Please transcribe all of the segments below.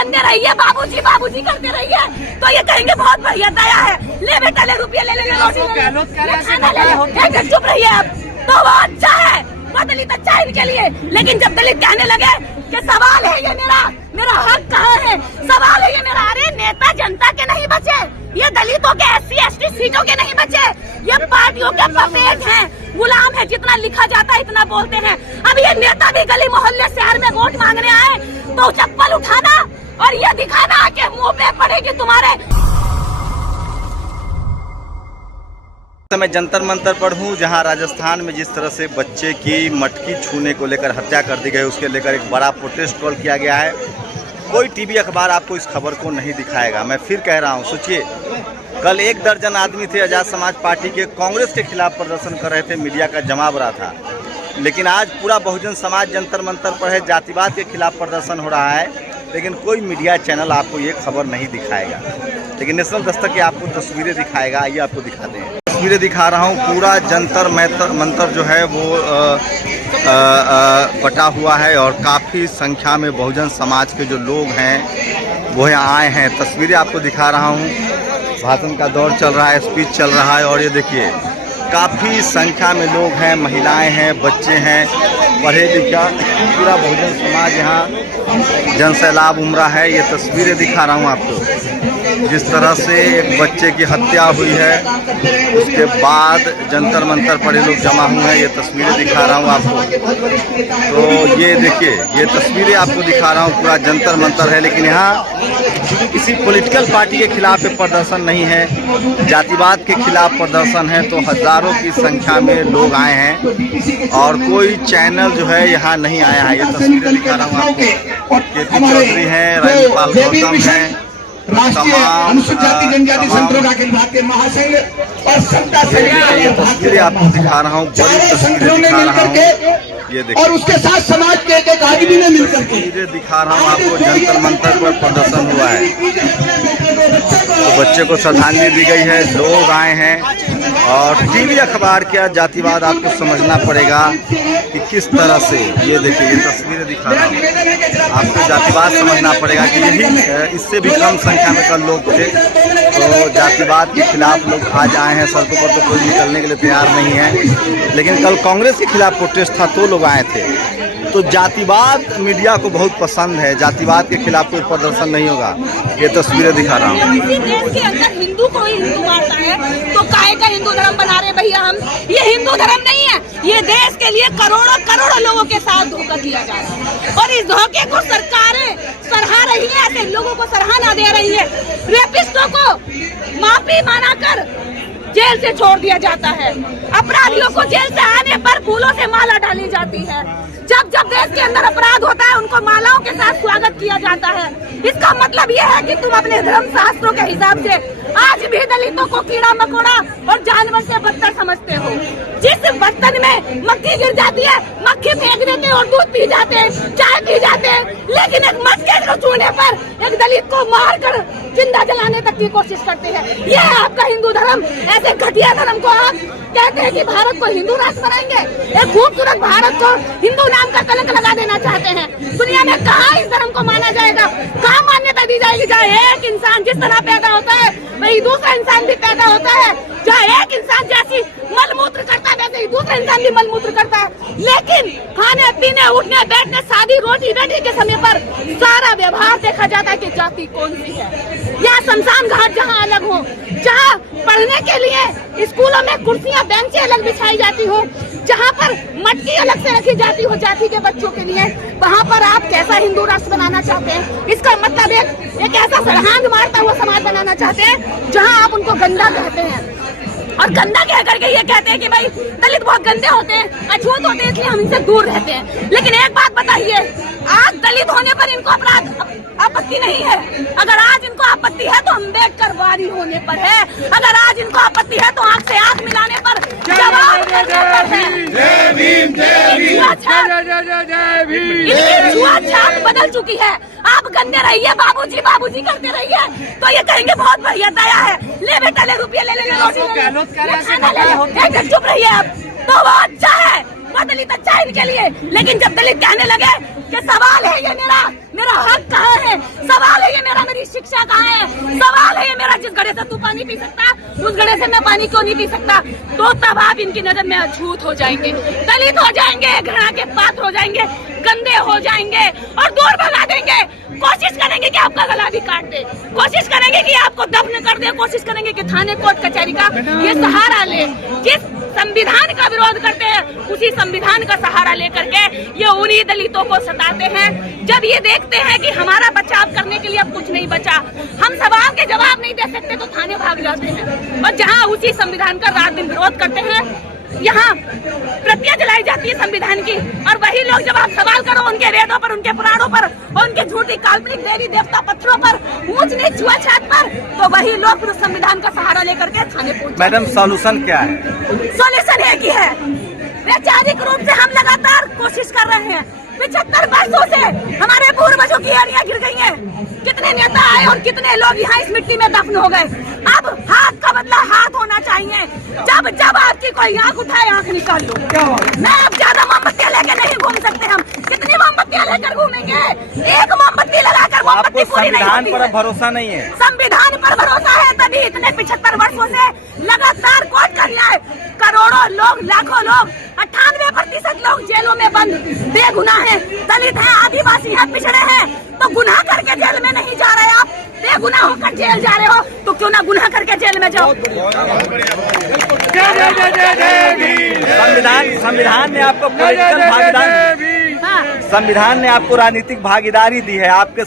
गंदे रहिए, बाबूजी बाबूजी करते रहिए, तो ये कहेंगे बहुत बढ़िया दया है, ले बेटा ले, रुपये ले, चुप रहिए आप, तो वो अच्छा है, वो दलित अच्छा है इनके लिए। लेकिन जब दलित कहने लगे कि सवाल है ये मेरा हक कहाँ है, सवाल है ये मेरा, अरे नेता जनता के नहीं बचे, ये दलितों के SC ST सीटों के नहीं बचे, ये पार्टियों के पपेट हैं, गुलाम है, जितना लिखा जाता है इतना बोलते हैं। अब ये नेता भी गली मोहल्ले शहर में वोट मांगने आए तो चप्पल उठाना और ये दिखाना कि मुंह पे पड़ेगी तुम्हारे। मैं जंतर मंतर पर हूँ, जहाँ राजस्थान में जिस तरह से बच्चे की मटकी छूने को लेकर हत्या कर दी गई, उसके लेकर एक बड़ा प्रोटेस्ट कॉल किया गया है। कोई टीवी अखबार आपको इस खबर को नहीं दिखाएगा। मैं फिर कह रहा हूँ, सोचिए, कल 1 दर्जन आदमी थे आज़ाद समाज पार्टी के, कांग्रेस के खिलाफ प्रदर्शन कर रहे थे, मीडिया का जमाव रहा था। लेकिन आज पूरा बहुजन समाज जंतर मंतर पर है, जातिवाद के खिलाफ प्रदर्शन हो रहा है, लेकिन कोई मीडिया चैनल आपको ये खबर नहीं दिखाएगा। लेकिन नेशनल दस्तक की आपको तस्वीरें दिखाएगा। आइए आपको दिखाते हैं, तस्वीरें दिखा रहा हूँ। पूरा जंतर मंतर जो है वो कटा हुआ है और काफ़ी संख्या में बहुजन समाज के जो लोग हैं वो यहाँ आए हैं। तस्वीरें आपको दिखा रहा हूँ। भाषण का दौर चल रहा है, स्पीच चल रहा है, और ये देखिए काफ़ी संख्या में लोग हैं, महिलाएं हैं, बच्चे हैं, पढ़े लिखा पूरा बहुजन समाज यहाँ जनसैलाब उमड़ा है। ये तस्वीरें दिखा रहा हूँ आपको, जिस तरह से एक बच्चे की हत्या हुई है, उसके बाद जंतर मंतर पर ये लोग जमा हुए हैं। ये तस्वीरें दिखा रहा हूँ आपको। तो ये देखिए, ये तस्वीरें आपको दिखा रहा हूँ, पूरा जंतर मंतर है। लेकिन यहाँ किसी पॉलिटिकल पार्टी के खिलाफ प्रदर्शन नहीं है, जातिवाद के खिलाफ प्रदर्शन है। तो हज़ारों की संख्या में लोग आए हैं और कोई चैनल जो है यहाँ नहीं आया है। ये तस्वीरें दिखा रहा हूँ आपको। KP चौधरी हैं, राजपाल गौतम हैं, राष्ट्रीय अनुसूचित जाति जनजाति संगठन अखिल भारतीय महासंघ और समता ये तस्वीरें आपको दिखा रहा हूँ, बड़ी तस्वीरें दिखा रहा हूँ। ये देखिए, और उसके साथ समाज के एक आदमी ने मिलकर तस्वीरें दिखा रहा हूँ आपको। जंतर मंतर पर प्रदर्शन हुआ है, तो बच्चे को श्रद्धांजलि दी गई है, लोग आए हैं। और टीवी अखबार क्या, जातिवाद आपको समझना पड़ेगा कि किस तरह से, ये देखिए ये तस्वीरें दिखा रहा हूँ आपको, जातिवाद समझना पड़ेगा कि यही इससे भी कम संख्या में कल लोग थे। तो जातिवाद के खिलाफ लोग आज आए हैं सड़कों पर, तो कोई निकलने के लिए तैयार नहीं है। लेकिन कल कांग्रेस के खिलाफ प्रोटेस्ट था तो लोग आए थे। तो जातिवाद मीडिया को बहुत पसंद है, जातिवाद के खिलाफ कोई प्रदर्शन नहीं होगा। ये तस्वीरें दिखा रहा हूँ। इसी देश के अंदर हिंदू को ही हिंदू मारता है, तो काहे का हिंदू धर्म बना रहे भैया हम? ये हिंदू धर्म नहीं है, ये देश के लिए करोड़ों करोड़ों लोगों के साथ धोखा किया जा रहा है। और इस धोखे को सरकारें सराहा रही है, ऐसे लोगों को सराहना दे रही है। रेपिस्टों को माफी माना कर जेल से छोड़ दिया जाता है, अपराधियों को जेल से आने पर फूलों से माला डाली जाती है। जब जब देश के अंदर अपराध होता है उनको मालाओं के साथ स्वागत किया जाता है। इसका मतलब यह है कि तुम अपने धर्म शास्त्रों के हिसाब से आज भी दलितों को कीड़ा मकोड़ा और जानवर से बदतर समझते हो। जिस बर्तन में मक्खी गिर जाती है, मक्खी फेंक देते हैं और दूध पी जाते हैं, चाय पी जाते हैं। लेकिन एक मटके को छूने पर एक दलित को मार कर जिंदा जलाने तक की कोशिश करते हैं। यह है आपका हिंदू धर्म। ऐसे घटिया धर्म को आप कहते हैं कि भारत को हिंदू राष्ट्र बनाएंगे। एक खूबसूरत भारत को हिंदू नाम का कलंक लगा देना चाहते हैं। दुनिया में कहाँ इस धर्म को माना जाएगा, कहाँ मान्यता दी जाएगी? जहाँ एक इंसान जिस तरह पैदा होता है वही दूसरा इंसान भी पैदा होता है। जहाँ एक इंसान जैसी मलमूत्र करता है वैसे ही दूसरा इंसान भी मलमूत्र करता है। लेकिन खाने पीने उठने बैठने शादी रोटी बेटी के समय पर सारा व्यवहार देखा जाता है कि जाति कौन सी है। यह शमशान घाट जहाँ अलग हो, जहाँ पढ़ने के लिए स्कूलों में कुर्सियां बेंचें अलग बिछाई जाती हो, जहाँ पर मटकी अलग से रखी जाती हो जाति के बच्चों के लिए, वहाँ पर आप कैसा हिंदू राष्ट्र बनाना चाहते हैं? इसका मतलब एक ऐसा सरहांग मारता हुआ समाज बनाना चाहते हैं जहाँ आप उनको गंदा कहते हैं। और गंदा कह करके ये कहते हैं कि भाई दलित बहुत गंदे होते हैं, अछूत होते हैं, इसलिए हम इनसे दूर रहते हैं। लेकिन एक बात बताइए, आज दलित होने पर इनको अपराध आपत्ति नहीं है। अगर आज इनको आपत्ति है तो अम्बेडकर वारी होने पर है। अगर आज इनको आपत्ति है तो आंख से आंख मिलाने पर, जवाब देने पर है। छूआछात बदल चुकी है। आप गंदे रहिए, बाबूजी बाबूजी करते रहिए, तो ये कहेंगे बहुत बढ़िया दया है, ले बेटा ले, रुपये ले, चुप रहिए आप, तो वो अच्छा है, वो दलित अच्छा है इनके लिए। लेकिन जब दलित कहने लगे कि सवाल है ये मेरा हक कहाँ है, सवाल है ये मेरी शिक्षा कहाँ है, सवाल है ये मेरा जिस घड़े से तू पानी पी सकता उस घड़े से मैं पानी क्यों नहीं पी सकता, तो तब आप इनकी नजर में अछूत हो जाएंगे, दलित हो जाएंगे, घृणा के पात्र हो जाएंगे, गंदे हो जाएंगे और दूर भगा देंगे। कोशिश करेंगे कि आपका गला भी काट दे, कोशिश करेंगे कि आपको दफन कर दे, कोशिश करेंगे कि थाने कोर्ट कचहरी का ये सहारा ले। जिस संविधान का विरोध करते हैं उसी संविधान का सहारा लेकर के ये उन्हीं दलितों को सताते हैं। जब ये देखते हैं कि हमारा बचाव करने के लिए अब कुछ नहीं बचा, हम सवाल के जवाब नहीं दे सकते, तो थाने भाग जाते हैं। और जहाँ उसी संविधान का रात दिन विरोध करते हैं, यहाँ प्रतिज्ञा जलाई जाती है संविधान की, और वही लोग जब आप सवाल करो उनके वेदों पर, उनके पुराणों पर, उनके झूठी काल्पनिक देवी देवता पत्थरों पर, ऊंच नीच छुआछात पर, तो वही लोग फिर संविधान का सहारा लेकर के थाने पहुंच। मैडम सॉल्यूशन क्या है? सॉल्यूशन एक ही है, वैचारिक रूप से हम लगातार कोशिश कर रहे हैं। 75 वर्षों से हमारे पूर्वजों की एड़ियां गिर गई हैं, कितने नेता आए और कितने लोग यहाँ इस मिट्टी में दफन हो गए। अब हाथ का बदला हाथ होना चाहिए। जब जब आपकी कोई आंख उठाए आंख निकाल लो। मैं अब ज्यादा मोमबत्तियां लेके नहीं घूम सकते, हम कितनी मोमबत्तियां लेकर घूमेंगे? एक मोमबत्ती लगाकर मोमबत्ती पूरी नहीं होती है। पर भरोसा नहीं है, संविधान पर भरोसा है, तभी इतने 75 वर्षों से लगातार कोर्ट कर रहा है। करोड़ों लोग, लाखों लोग, 98% लोग जेलों में बंद बेगुनाह हैं, दलित हैं, आदिवासी हैं, पिछड़े हैं, तो गुनाह करके जेल में नहीं जा रहे आप, बेगुनाह होकर जेल जा रहे हो, तो क्यों ना गुनाह करके जेल में जाओ। संविधान ने आपको पॉलिटिकल भागीदारी, संविधान ने आपको राजनीतिक भागीदारी दी है। आपके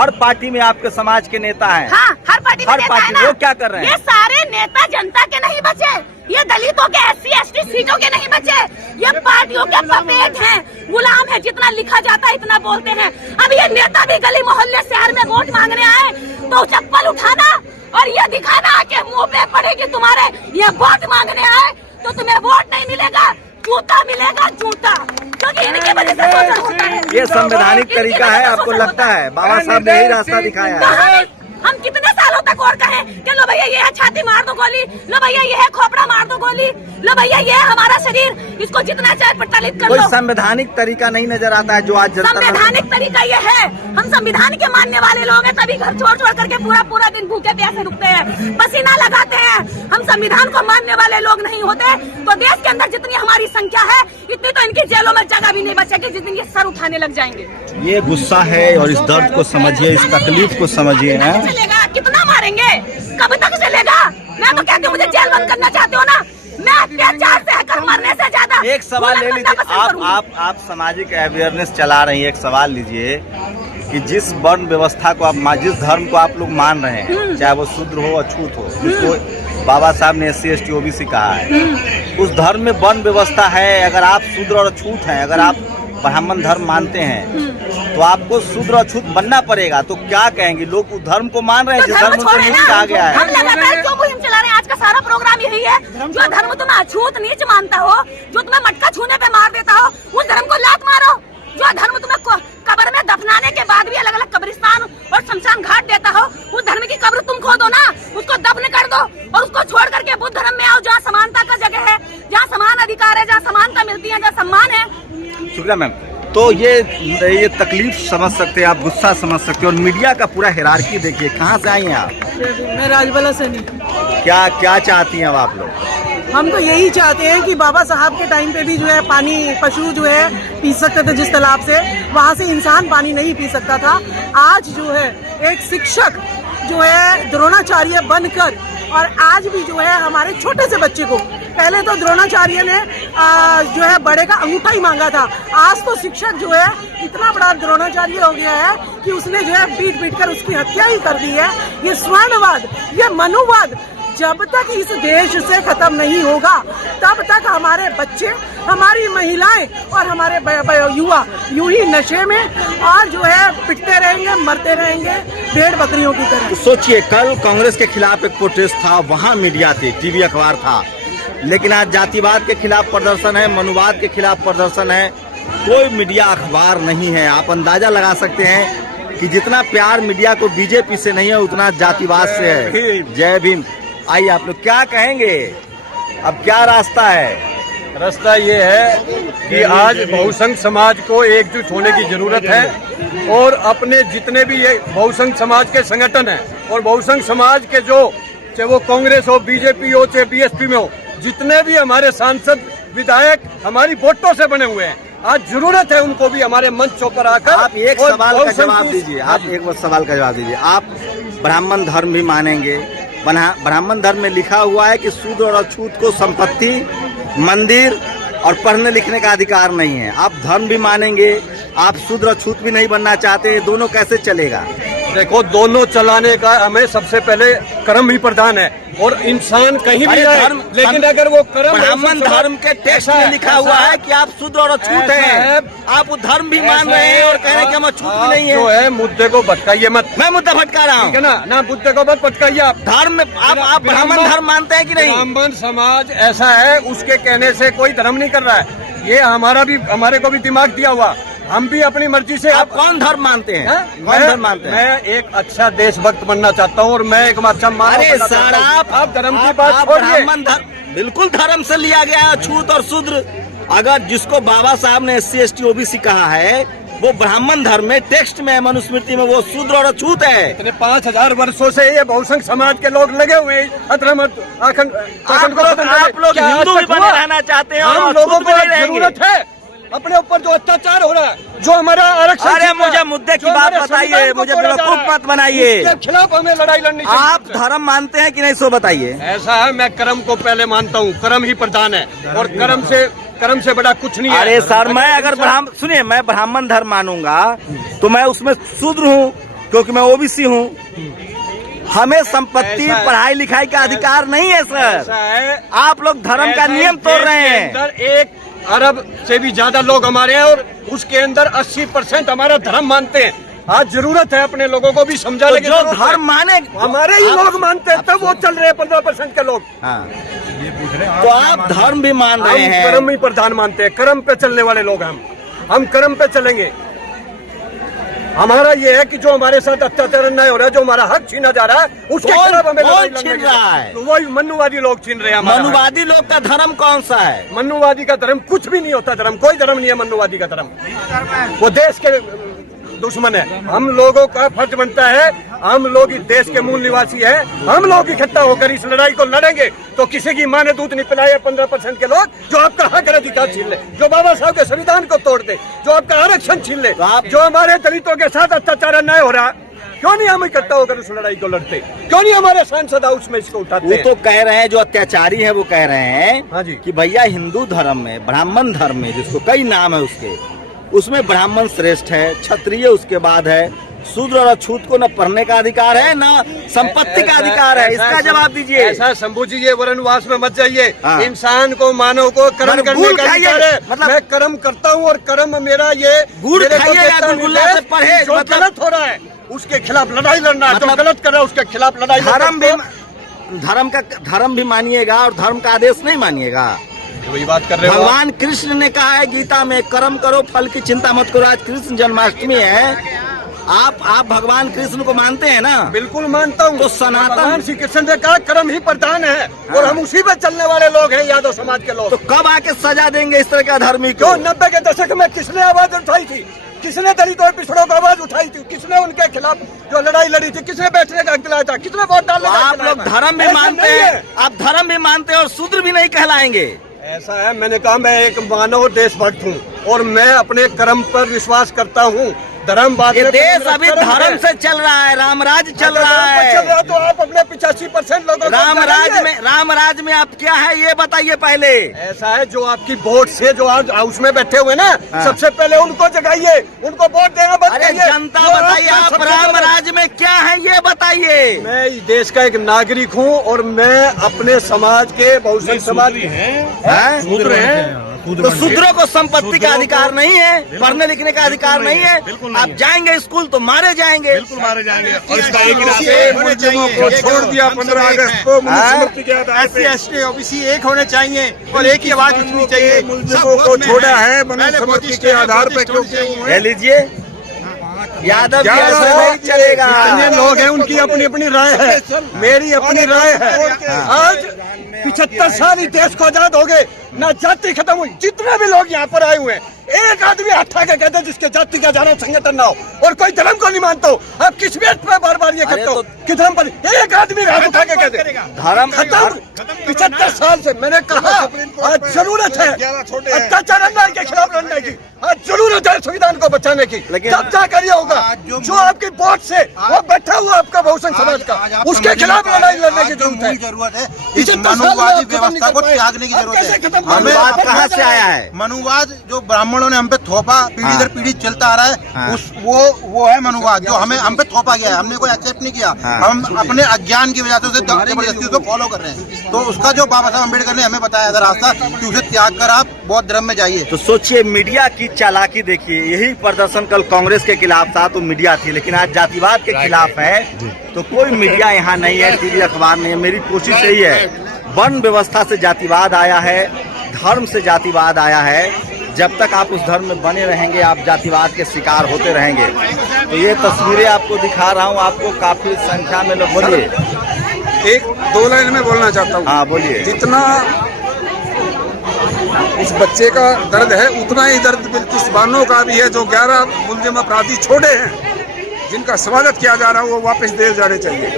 हर पार्टी में आपके समाज के नेता हैं। हाँ, हर पार्टी में नेता है ना। वो क्या कर रहे हैं? ये सारे नेता जनता के नहीं बचे, ये दलितों के SC ST सीटों के नहीं बचे, ये पार्टियों के पपेट हैं, गुलाम है, जितना लिखा जाता है इतना बोलते हैं। अब ये नेता भी गली मोहल्ले शहर में वोट मांगने आए तो चप्पल उठाना और ये दिखाना कि मुंह पे पड़ेगी तुम्हारे, ये वोट मांगने आए तो तुम्हें वोट नहीं मिलेगा, जूता मिलेगा, जूता, क्योंकि इनकी वजह से शोषण होता है। ये संवैधानिक तरीका है, आपको लगता है? बाबा साहब ने यही रास्ता दिखाया है। हम कितने सालों तक और कहें कि लो भैया ये है छाती मार दो गोली, लो भैया ये है खोपड़ा मार दो गोली, लो भैया ये है हमारा शरीर, इसको जितना चाहे प्रचलित कर लो। कोई संवैधानिक तरीका नहीं नजर आता है जो आज संवैधानिक तरीका ये है, हम संविधान के मानने वाले लोग हैं, तभी घर छोड़ छोड़ करके पूरा दिन भूखे प्यासे रुकते हैं, पसीना लगाते हैं। हम संविधान को मानने वाले लोग नहीं होते तो देश के अंदर जितनी हमारी संख्या है इतनी तो इनकी जेलों में जगह भी नहीं बचेगी जिस दिन ये सर उठाने लग जाएंगे। ये गुस्सा है और इस दर्द को समझिए, इस तकलीफ को समझिए। चलेगा, कितना मारेंगे, कब तक चलेगा? मैं तो कहती हूँ मुझे जेल बंद करना चाहते हो ना, मैं अत्याचार से हकर मरने से ज्यादा। एक सवाल ले लीजिए, आप सामाजिक अवेयरनेस चला रही हैं, एक सवाल लीजिए कि जिस वर्ण व्यवस्था को आप, जिस धर्म को आप लोग मान रहे हैं, चाहे वो शूद्र हो अछूत हो, जिसको बाबा साहब ने SC ST OBC कहा है, उस धर्म में वर्ण व्यवस्था है। अगर आप शूद्र और अछूत हैं, अगर आप ब्राह्मण धर्म मानते हैं तो आपको शूद्र अछूत बनना पड़ेगा। तो क्या कहेंगे लोग? उस धर्म को मान रहे हैं जिस धर्म को नीच कहा गया है। हम लगातार क्यों मुहिम चला रहे हैं? आज का सारा प्रोग्राम यही है, जो धर्म तुम्हें अछूत नीच मानता हो, जो तुम्हें मटका छूने पे मार देता हो, उस धर्म को लात मारो। जो धर्म तुम्हें कब्र में दफनाने के बाद भी अलग अलग कब्रिस्तान और शमशान घाट देता हो, उस धर्म की कब्र तुम खोदो ना, उसको दफन कर दो और उसको छोड़ करके बुद्ध धर्म में आओ, जहाँ समानता का जगह है, जहाँ समान अधिकार है, जहाँ समानता मिलती है, जहाँ सम्मान है। शुक्रिया मैम। तो ये तकलीफ समझ सकते हैं आप, गुस्सा समझ सकते हैं, और मीडिया का पूरा हिरार्की देखिए। कहाँ से आई हैं आप? मैं राजबाला से नहीं। क्या चाहती हैं अब आप लोग? हम तो यही चाहते हैं कि बाबा साहब के टाइम पे भी जो है पानी पशु जो है पी सकते थे जिस तालाब से, वहाँ से इंसान पानी नहीं पी सकता था। आज जो है एक शिक्षक जो है द्रोणाचार्य बनकर, और आज भी जो है हमारे छोटे से बच्चे को, पहले तो द्रोणाचार्य ने जो है बड़े का अंगूठा ही मांगा था, आज तो शिक्षक जो है इतना बड़ा द्रोणाचार्य हो गया है कि उसने जो है पीट कर उसकी हत्या ही कर दी है। ये स्वर्णवाद, ये मनुवाद जब तक इस देश से खत्म नहीं होगा तब तक हमारे बच्चे, हमारी महिलाएं और हमारे युवा यूं ही नशे में और जो है पिटते रहेंगे, मरते रहेंगे भेड़ बकरियों की तरह। सोचिए, कल कांग्रेस के खिलाफ एक प्रोटेस्ट था, वहाँ मीडिया थी, टीवी अखबार था, लेकिन आज जातिवाद के खिलाफ प्रदर्शन है, मनुवाद के खिलाफ प्रदर्शन है, कोई मीडिया अखबार नहीं है। आप अंदाजा लगा सकते हैं कि जितना प्यार मीडिया को बीजेपी से नहीं है उतना जातिवाद से है। जय भीम। आइए आप लोग क्या कहेंगे, अब क्या रास्ता है? रास्ता ये है कि आज बहुसंघ समाज को एकजुट होने की जरूरत है और अपने जितने भी ये बहुसंघ समाज के संगठन हैं और बहुसंघ समाज के जो चाहे वो कांग्रेस हो, बीजेपी हो, चाहे बीएसपी में हो, जितने भी हमारे सांसद विधायक हमारी वोटों से बने हुए हैं, आज जरूरत है उनको भी हमारे मंचों पर आकर आप एक सवाल का जवाब दीजिए। आप एक सवाल का जवाब दीजिए। आप ब्राह्मण धर्म भी मानेंगे? ब्राह्मण धर्म में लिखा हुआ है कि सूद और अछूत को संपत्ति, मंदिर और पढ़ने लिखने का अधिकार नहीं है। आप धर्म भी मानेंगे, आप सूद और अछूत भी नहीं बनना चाहते, दोनों कैसे चलेगा? देखो, दोनों चलाने का हमें सबसे पहले कर्म ही प्रधान है और इंसान कहीं भी रहे, लेकिन अगर वो कर्म ब्राह्मण धर्म के टेक्स्ट में लिखा हुआ है कि आप शुद्ध और अछूत हैं, आप वो धर्म भी मान रहे हैं और कह रहे हैं कि हम अछूत भी नहीं है। जो है मुद्दे को भटकाइए मत। मैं मुद्दा भटका रहा हूँ ना मुद्दे को मत भटकाइए। आप धर्म में आप ब्राह्मण धर्म मानते हैं कि नहीं? ब्राह्मण समाज ऐसा है, उसके कहने से कोई धर्म नहीं कर रहा है। ये हमारे को भी दिमाग दिया हुआ, हम भी अपनी मर्जी से। आप कौन धर्म मानते हैं? कौन धर्म मानते हैं? मैं एक अच्छा देशभक्त बनना चाहता हूँ और मैं एक अच्छा अरे सर, आप धर्म की बात छोड़िए। बिल्कुल धर्म से लिया गया है अछूत और शूद्र। अगर जिसको बाबा साहब ने SC ST OBC कहा है, वो ब्राह्मण धर्म में टेक्स्ट में मनुस्मृति में वो शूद्र और अछूत है। इतने 5000 वर्षों से ये बहुसंघ समाज के लोग लगे हुए हैं। आप लोग हिंदू भी बने रहना चाहते हैं और हम लोगों को जरूरत है अपने ऊपर जो अत्याचार हो रहा है, जो हमारा आरक्षण। अरे मुझे मुद्दे की बात बताइए, मुझे बेवकूफ मत बनाइए। इसके खिलाफ हमें लड़ाई लड़नी चाहिए। आप धर्म मानते हैं कि नहीं, सो बताइए। ऐसा है, मैं कर्म को पहले मानता हूँ, कर्म ही प्रधान है और कर्म से बड़ा कुछ नहीं है। अरे सर, मैं अगर सुनिए, मैं ब्राह्मण धर्म मानूंगा तो मैं उसमें शूद्र हूँ क्योंकि मैं OBC हूँ। हमें संपत्ति, पढ़ाई लिखाई का अधिकार नहीं है सर। आप लोग धर्म का नियम तोड़ रहे हैं। 1 अरब से भी ज्यादा लोग हमारे हैं और उसके अंदर 80% हमारा धर्म मानते हैं। आज जरूरत है अपने लोगों को भी समझाने की। जो धर्म माने हमारे ही लोग मानते हैं, तब वो चल रहे हैं 15% के लोग। तो आप धर्म भी मान रहे हैं? कर्म ही प्रधान मानते हैं, कर्म पे चलने वाले लोग हम कर्म पे चलेंगे। हमारा ये है कि जो हमारे साथ अत्याचार अन्याय हो रहा है, जो हमारा हक छीना जा रहा है, उसके खिलाफ हमें लड़ाई लड़नी छीन रहा है। तो वही मनुवादी लोग छीन रहे हैं। मनुवादी लोग का धर्म कौन सा है? मनुवादी का धर्म कुछ भी नहीं होता। धर्म कोई धर्म नहीं है मनुवादी का धर्म। वो देश के दुश्मन है। हम लोगों का फर्ज बनता है, हम लोग इस देश के मूल निवासी हैं, हम लोग इकट्ठा होकर इस लड़ाई को लड़ेंगे। तो किसी की माँ ने दूध नहीं पिलाया 15% के लोग जो आपका हक अधिकार छीन ले, जो बाबा साहब के संविधान को तोड़ दे, जो आपका आरक्षण छीन ले, जो हमारे दलितों के साथ अत्याचार अन्याय हो रहा, क्यों नहीं हम इकट्ठा होकर उस लड़ाई को लड़ते? क्यों नहीं हमारे सांसद हाउस में इसको उठाते? वो तो कह रहे हैं, जो अत्याचारी है वो कह रहे हैं, हाँ जी, कि भैया हिंदू धर्म में, ब्राह्मण धर्म में, जिसको कई नाम है उसमें ब्राह्मण श्रेष्ठ है, क्षत्रिय उसके बाद है, शूद्र और अछूत को न पढ़ने का अधिकार है, न संपत्ति का अधिकार है। इसका जवाब दीजिए। ऐसा शंभू जी, ये वनवास में मत जाइए। इंसान को, मानव को कर्म करने का अधिकार है। मतलब मैं कर्म करता हूँ और कर्म मेरा ये गुड़ खाइएगा, गुलगुला से परहेज। जो गलत हो रहा है उसके खिलाफ लड़ाई लड़ना, जो गलत कर रहा है उसके खिलाफ लड़ाई। धर्म भी मानिएगा और धर्म का आदेश नहीं मानिएगा। वही बात कर रहे हो। भगवान कृष्ण ने कहा है गीता में, कर्म करो फल की चिंता मत करो। आज कृष्ण जन्माष्टमी है, आप भगवान कृष्ण को मानते हैं ना? बिल्कुल मानता हूँ। तो सनातन श्री कृष्ण ने कहा कर्म ही प्रधान है और हम उसी पे चलने वाले लोग हैं, यादव समाज के लोग। तो कब आके सजा देंगे इस तरह का धर्मी को? 90 के दशक में किसने आवाज उठाई थी? किसने दलितों और पिछड़ों को आवाज उठाई थी? किसने उनके खिलाफ जो लड़ाई लड़ी थी? किसने बैठने का हक दिलाया था? किसने वोट डालने का? आप लोग धर्म भी मानते हैं, आप धर्म भी मानते हैं और शूद्र भी नहीं कहलाएंगे। ऐसा है, मैंने कहा मैं एक मानव देशभक्त हूँ और मैं अपने कर्म पर विश्वास करता हूँ। धर्म बात, ये देश अभी धर्म से चल रहा है, रामराज चल रहा है। तो आप अपने 85% लोगों रामराज में आप क्या है ये बताइए पहले। ऐसा है, जो आपकी वोट से जो आज हाउस में बैठे हुए ना, सबसे पहले उनको जगाइए, उनको वोट देना बंद करिए। जनता बताइए, आप रामराज में क्या है ये बताइए। मैं इस देश का एक नागरिक हूँ और मैं अपने समाज के बहुसंख्य समाज हैं। तो शूद्रों को संपत्ति का अधिकार नहीं है, पढ़ने लिखने का अधिकार नहीं है। आप जाएंगे स्कूल तो मारे जाएंगे, बिल्कुल मारे जाएंगे। और इसका एक छोड़ दिया 15 अगस्त को मनुस्मृति के आधार पे। SC ST OBC एक होने चाहिए और एक ही आवाज उठनी चाहिए। मुल्जिमों को छोड़ा है मनुस्मृति के आधार पे, क्योंकि ले लीजिए यादव जी ऐसा नहीं चलेगा। जितने लोग हैं उनकी अपनी अपनी राय है, मेरी अपनी राय है। आज 75 साल ही देश को आजाद हो गए, ना जाति खत्म हुई। जितने भी लोग यहाँ पर आए हुए हैं, एक आदमी हटा के कहते जिसके जाति का जाना संगठन ना हो और कोई धर्म को नहीं मानता हो। आप किस बेस पे बार बार ये करते हो कि धर्म पर एक आदमी हाथ उठा के कहते धर्म खत्म। 75 साल से मैंने कहा आज जरूरत है अत्याचार अन्याय के खिलाफ लड़ने की, आज जरूरत है संविधान को बचाने की। तब जाकर ये होगा जो आपकी वोट से वो बैठा हुआ आपका बहुजन समाज का, उसके खिलाफ लड़ाई लड़ने की जरूरत है। इस मनुवादी व्यवस्था को त्यागने की जरूरत है। मनुवाद कहाँ से आया है? मनुवाद जो ब्राह्मणों ने हम पे थोपा, पीढ़ी दर पीढ़ी चलता आ रहा है, उस वो है मनुवाद जो हम पे थोपा गया है। हमने कोई एक्सेप्ट नहीं किया। हम अपने अज्ञान की वजह से उसे जबरदस्ती उसको फॉलो कर रहे हैं। तो उसका जो बाबा साहब अम्बेडकर ने हमें बताया था रास्ता कि उसे त्याग कर आप बौद्ध धर्म में जाइए। तो सोचिए, मीडिया की चालाकी देखिए। यही प्रदर्शन कल कांग्रेस के खिलाफ था तो मीडिया थी, लेकिन आज जातिवाद के खिलाफ है तो कोई मीडिया यहाँ नहीं है, टीवी अखबार नहीं है। मेरी कोशिश यही है, वर्ण व्यवस्था से जातिवाद आया है, धर्म से जातिवाद आया है। जब तक आप उस धर्म में बने रहेंगे आप जातिवाद के शिकार होते रहेंगे। तो ये तस्वीरें आपको दिखा रहा हूँ, आपको काफी संख्या में लोग। बोलिए, एक दो लाइन में बोलना चाहता हूँ। हाँ बोलिए। जितना इस बच्चे का दर्द है उतना ही दर्द बिल्किसबानों का भी है, जो 11 मुलजिम अपराधी छोड़े हैं, जिनका स्वागत किया जा रहा है, वो वापस दिए जाने चाहिए।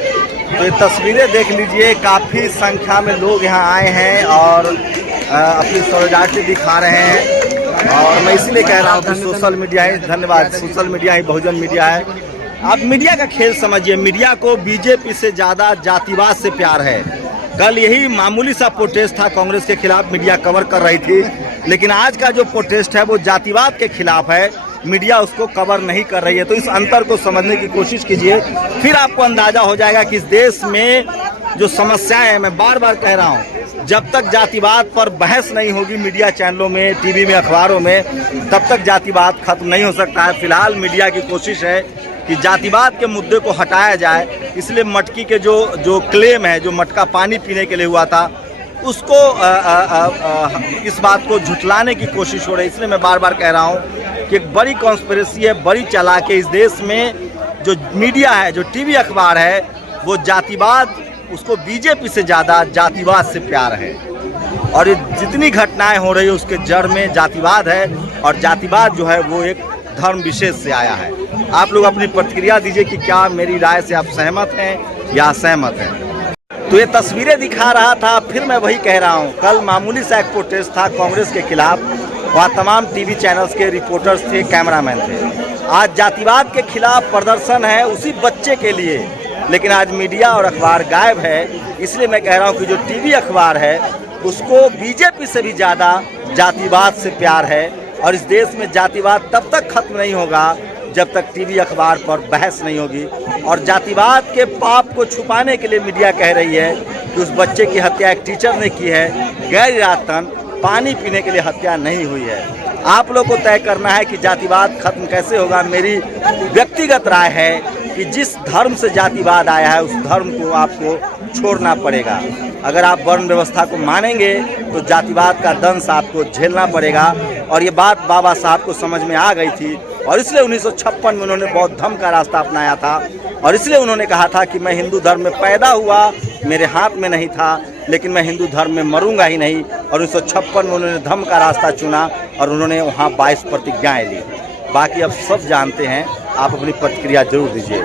तो ये तस्वीरें देख लीजिए, काफी संख्या में लोग यहाँ आए हैं और अपनी सॉलिडारिटी दिखा रहे हैं। और मैं इसलिए कह रहा हूँ कि सोशल मीडिया ही, धन्यवाद, सोशल मीडिया ही बहुजन मीडिया है। आप मीडिया का खेल समझिए। मीडिया को बीजेपी से ज्यादा जातिवाद से प्यार है। कल यही मामूली सा प्रोटेस्ट था कांग्रेस के खिलाफ, मीडिया कवर कर रही थी, लेकिन आज का जो प्रोटेस्ट है वो जातिवाद के खिलाफ है, मीडिया उसको कवर नहीं कर रही है। तो इस अंतर को समझने की कोशिश कीजिए, फिर आपको अंदाजा हो जाएगा कि इस देश में जो समस्याएं हैं, मैं बार बार कह रहा हूँ, जब तक जातिवाद पर बहस नहीं होगी मीडिया चैनलों में, टीवी में, अखबारों में, तब तक जातिवाद खत्म नहीं हो सकता है। फिलहाल मीडिया की कोशिश है कि जातिवाद के मुद्दे को हटाया जाए। इसलिए मटकी के जो क्लेम है, जो मटका पानी पीने के लिए हुआ था, उसको इस बात को झुठलाने की कोशिश हो रही है। इसलिए मैं बार बार कह रहा हूँ कि एक बड़ी कॉन्स्पिरेसी है, बड़ी चालाकी है। इस देश में जो मीडिया है, जो टीवी अखबार है, वो जातिवाद, उसको बीजेपी से ज़्यादा जातिवाद से प्यार है। और ये जितनी घटनाएं हो रही है उसके जड़ में जातिवाद है, और जातिवाद जो है वो एक धर्म विशेष से आया है। आप लोग अपनी प्रतिक्रिया दीजिए कि क्या मेरी राय से आप सहमत हैं या असहमत हैं। तो ये तस्वीरें दिखा रहा था, फिर मैं वही कह रहा हूँ, कल मामूली सा एक प्रोटेस्ट था कांग्रेस के खिलाफ, वहाँ तमाम टीवी चैनल्स के रिपोर्टर्स थे, कैमरामैन थे। आज जातिवाद के खिलाफ प्रदर्शन है उसी बच्चे के लिए, लेकिन आज मीडिया और अखबार गायब है। इसलिए मैं कह रहा हूँ कि जो टीवी अखबार है उसको बीजेपी से भी ज़्यादा जातिवाद से प्यार है। और इस देश में जातिवाद तब तक खत्म नहीं होगा जब तक टीवी अखबार पर बहस नहीं होगी। और जातिवाद के पाप को छुपाने के लिए मीडिया कह रही है कि उस बच्चे की हत्या एक टीचर ने की है, गैर इरादतन पानी पीने के लिए हत्या नहीं हुई है। आप लोग को तय करना है कि जातिवाद खत्म कैसे होगा। मेरी व्यक्तिगत राय है कि जिस धर्म से जातिवाद आया है उस धर्म को आपको छोड़ना पड़ेगा। अगर आप वर्ण व्यवस्था को मानेंगे तो जातिवाद का दंश आपको झेलना पड़ेगा। और ये बात बाबा साहब को समझ में आ गई थी, और इसलिए 1956 में उन्होंने बौद्ध धर्म का रास्ता अपनाया था। और इसलिए उन्होंने कहा था कि मैं हिंदू धर्म में पैदा हुआ, मेरे हाथ में नहीं था, लेकिन मैं हिंदू धर्म में मरूंगा ही नहीं। और 1956 में उन्होंने धर्म का रास्ता चुना और उन्होंने वहाँ 22 प्रतिज्ञाएँ ली। बाकी अब सब जानते हैं। आप अपनी प्रतिक्रिया जरूर दीजिए।